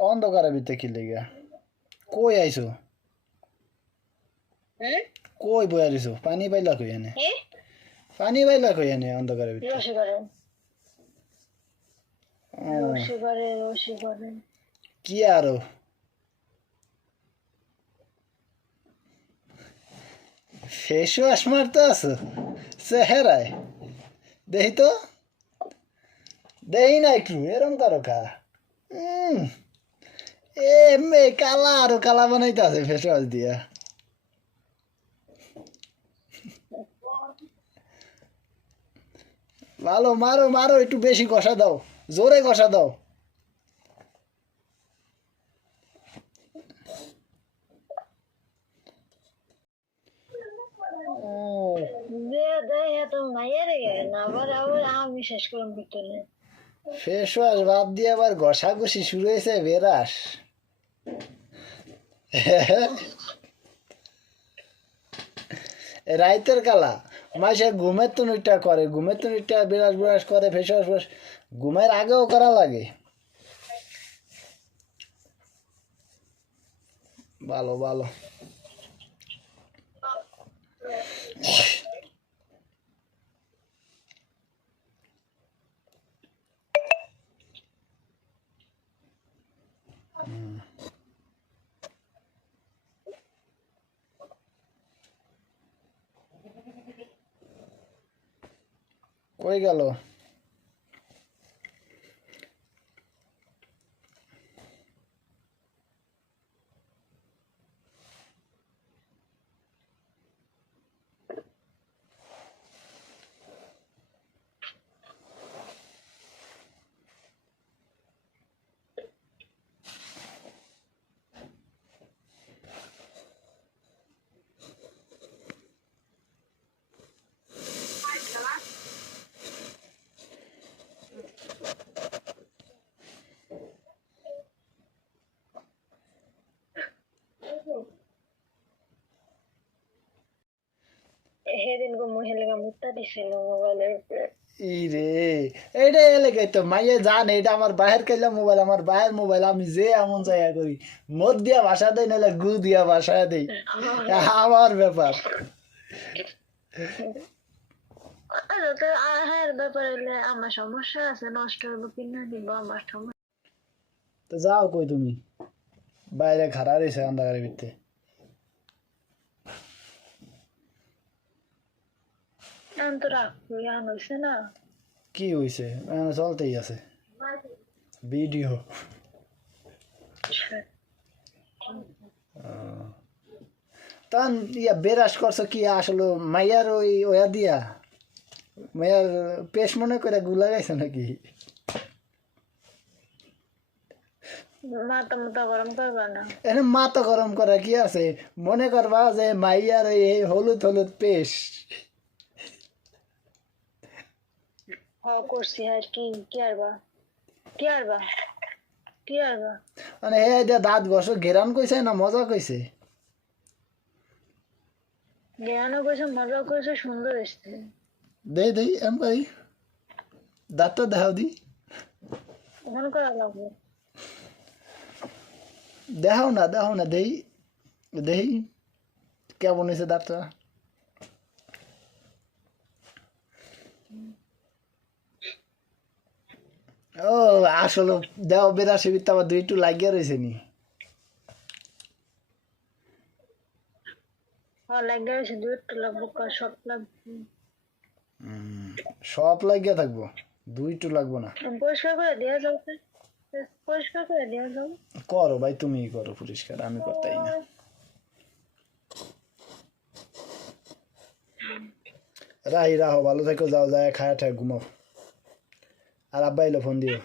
অন্ধকারের ভিতরে কি লেগে কই আইছো কই বইয়া দিছো পানি পাইলা কই এনে পানি পাইলা কই এনে অন্ধকারের ভিতরে কি আরো ফেস ওয়াশ মারতে আছো চেহারায় দেখি তো দেখি না একটু এরম করো কা এ মে কালা আরো কালা বানাইতে আছে ফেস ওয়াশ দিয়া ভালো মারো মারো একটু বেশি কষা দাও জোরে কষা দাও ফেস ওয়াশ বাদ দিয়ে আবার ঘষাঘষি শুরু হয়েছে বেরাস রাইতের কালা মাসে ঘুমের তো নিটা করে ঘুমের তো নিটা বিরাস বিরাস করে ফেস ওয়াশ ঘুমের আগেও করা লাগে ভালো ভালো কই গেল ইরে এইটা এলাকায় তো মাইয়ে জান এটা আমার বাহের কাইলা মোবাইল আমার বাহের মোবাইল আমি যে এমন জায়গা করি মদ দিয়া ভাষা দেই নাহলে গু দিয়া ভাষা দেই আমার ব্যাপার আমার সমস্যা আছে নষ্ট হইব কিনা দিব আমার সমস্যা তো যাও কই তুমি বাইরে খাড়া রয়েছে অন্ধকারের ভিতরে তো রাখবো হয়েছে না কি হয়েছে চলতেই আছে ভিডিও তখন ইয়া বেরাস করছো কি আসলে মাইয়ার ওই ওয়া দিয়া মাইয়ার পেশ মনে করে গুলা গাইছো নাকি মাথা মাথা গরম করবা না এনে মাথা গরম করা কি আছে মনে করবা যে মাইয়ার এই হলুদ হলুদ পেশ করছি আর কি মানে হে দাঁত ঘষো ঘেরান কইছে না মজা কইছে জ্ঞানও কইছে মজা কইছে সুন্দর এসছে দে এম ভাই দাঁতটা দেখাও দি মন করা লাগবে দেখাও না দেই কেমন হয়েছে দাঁতটা ও আসলে দেও বেরাসি বিত্তা আবার দুই একটু লাগিয়া রয়েছে নি সব লাগিয়া থাকবো দুই একটু লাগবো না পরিষ্কার করে দেওয়া যাও করো ভাই তুমি করো পরিষ্কার আমি করতেই না রাহি রাহো ভালো থেকো যাও যায় খায়া ঠায় ঘুমাও আর আব্বা এলো ফোন দিও